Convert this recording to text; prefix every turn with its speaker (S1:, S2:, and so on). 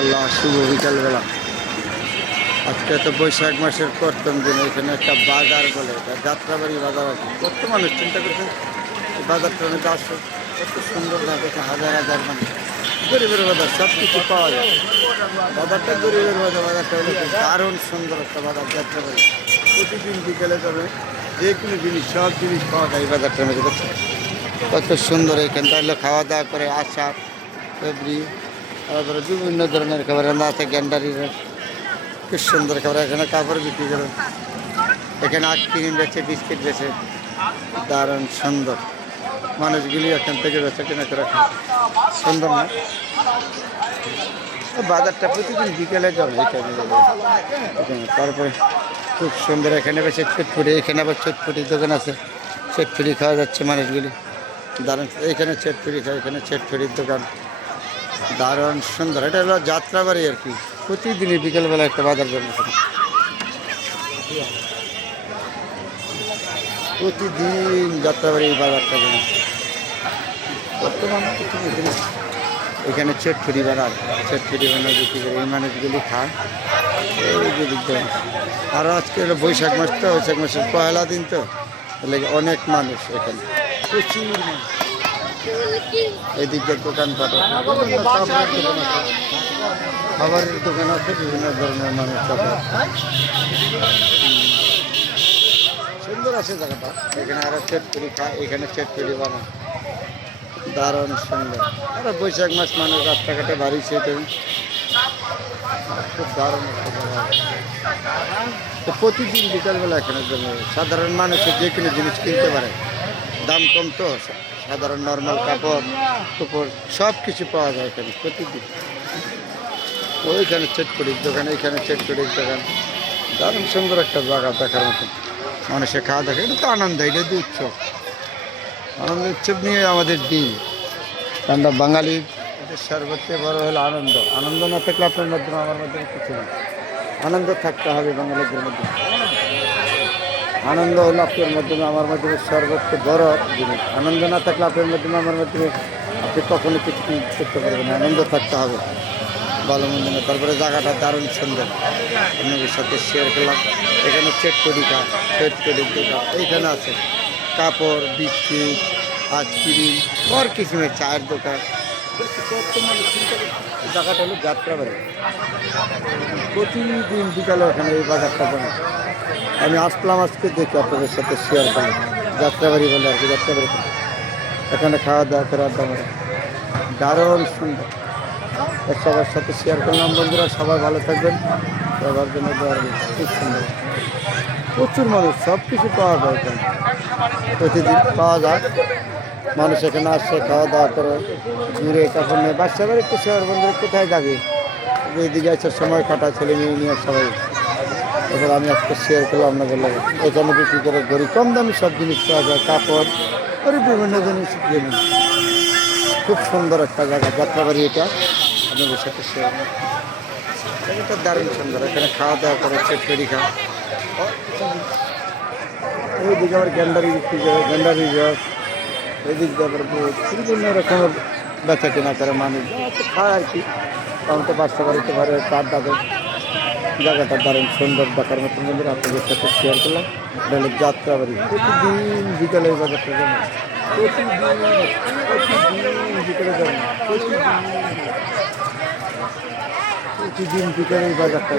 S1: আল্লাহ শুভ বিকালবেলা। আজকে তো বৈশাখ মাসের প্রথম দিন, এখানে একটা বাজার বলে যাত্রাবাড়ি বাজার আছে কত মানুষ, চিন্তা করছে বাজারটা অনেক আসে কত সুন্দর লাগছে হাজার হাজার মানুষ। গরিবের বাজার সব কিছু পাওয়া যায়। বাজারটা গরিবের বাজার, বাজারটা হলো দারুণ সুন্দর একটা বাজার, যাত্রাবাড়ি। প্রতিদিন বিকেলে যাবে, যে কোনো জিনিস, সব জিনিস পাওয়া যায় এই বাজারটার মধ্যে কত সুন্দর এখানটা হলো খাওয়া দাওয়া করে, আচার, সবজি। তারপরে বিভিন্ন ধরনের খাবার রান্না আছে গ্যান্ডারির খুব সুন্দর খাবার, এখানে কাপড় বিক্রি করে এখানে আইসক্রিম বেছে বিস্কিট বেছে দারুণ সুন্দর। মানুষগুলি এখান থেকে বেছে কিনা করে সুন্দর না? বাজারটা প্রতিদিন বিকেলে যাবে এখানে তারপরে খুব সুন্দর, এখানে বেশি ছুটফুটি এখানে আবার ছুটফুটির দোকান আছে। ছুটফুটি খাওয়া যাচ্ছে মানুষগুলি। দারুণ, এখানে ছুটফুটি খায়, এখানে ছুটফুটির দোকান। দারুণ সুন্দর। এটা হলো যাত্রাবাড়ি আর কি। প্রতিদিনই বিকেলবেলা একটা বাজার জন্য। প্রতিদিন যাত্রাবাড়ি এই বাজারটা জন্য। বর্তমানে এখানে এখানে চেটফুরি বানার চেটফুরি বানার বিক্রি করে এই মানুষগুলি খায়। আর আজকে বৈশাখ মাস তো, বৈশাখ মাসের পয়লা দিন তো। অনেক মানুষ এখানে। প্রচুর মানুষ। এদিকে দোকানপাট খাবারের দোকান আছে। বিভিন্ন ধরনের মানুষ সুন্দর আছে জায়গাটা। এখানে আরও চেটপুরি খায় এখানে চেটপুরি বানায়। দারুণ সুন্দর। আরে বৈশাখ মাস মানুষ রাস্তাঘাটে বাড়ি সেটে খুব দারুণ একটা তো প্রতিদিন বিকালবেলা এখানে সাধারণ মানুষের যে কোনো জিনিস কিনতে পারে। দাম কম তো, সাধারণ নর্মাল কাপড় কাপড় সব কিছু পাওয়া যায় এখানে প্রতিদিন। ওইখানে চেটকুড়ির দোকান, এইখানে চেটকুড়ির দোকান। দারুণ সুন্দর একটা জায়গা দেখার মতন। মানুষের খাওয়া দেখা, এটা তো আনন্দ, এটা তো উৎসব। আনন্দ, উৎসব নিয়ে আমাদের দিন। আমরা বাঙালি, এদের সর্বোচ্চ বড় হলো আনন্দ। আনন্দ না থাকলে আপনার মাধ্যমে, আমার মাধ্যমে কিছু নেই আনন্দ থাকতে হবে বাঙালিদের মধ্যে। আনন্দ হলো আপনার মাধ্যমে, আমার মাধ্যমে সর্বোচ্চ বড় জিনিস আনন্দ না থাকলে আপনার মাধ্যমে, আমার মাধ্যমে আপনি কখনো কিছু করতে পারবেন আনন্দ থাকতে হবে, ভালো মন্দ তারপরে জায়গাটা দারুণ সুন্দর। আপনাদের সাথে শেয়ার করলাম। এখানে করি দোকান এইখানে আছে কাপড়, বিস্কিট, আইসক্রিম, আর কিসিমের চায়ের দোকান। জায়গাটা হলো যাত্রাবাড়ি। প্রতিদিন বিকালে ওখানে এই বাজারটা বনে। আমি আসলাম আজকে দেখি আপনাদের সাথে শেয়ার করলাম। যাত্রাবাড়ি বলে আর কি, যাত্রাবাড়ি। এখানে খাওয়া দাওয়া করে আড্ডা মারা দারুণ সুন্দর। সবার সাথে শেয়ার করলাম বন্ধুরা, সবাই ভালো থাকবেন। সবার জন্য খুব সুন্দর। প্রচুর মানুষ সব কিছু পাওয়া যায় এখানে। প্রতিদিন পাওয়া যায়। মানুষ এখানে আসছে খাওয়া দাওয়া করে, ঘুরে কাপড় নিয়ে। বাচ্চা বাড়ি একটু শেয়ার বন্ধুরা, কোথায় যাবে? এইদিকে আছে, সময় কাটা ছেলে মেয়ে নিয়ে সবাই। এবার আমি আজকে শেয়ার করলাম আপনাদের লাগে। এখানে বিক্রি করে গরিব কম দামি সব জিনিস পাওয়া যায়। কাপড় আর বিভিন্ন জিনিস জিনিস খুব সুন্দর একটা জায়গা। যাত্রাবাড়ি এটা। আপনাদের সাথে শেয়ার এটা দারুণ সুন্দর। এখানে খাওয়া দাওয়া করে চেটফেরি খাওয়া। এইদিকে আবার গ্যান্ডারি বিক্রি করে, গ্যান্ডারি রস এদিক দিয়ে বিভিন্ন রকমের বেচা কেনা করে মানুষ। খায় আর কি। তখন তো বাচ্চা বাড়িতে ঘরে চার দাবে জায়গাটা দারুণ সুন্দর দেখার মতন বন্ধুরা আপনাদের সাথে শেয়ার করলাম। এটা হলো যাত্রাবাড়ি প্রতিদিন বিকালে এই বাজারটা যাব। প্রতিদিন প্রতিদিন বিকেলে প্রতিদিন এই বাজারটা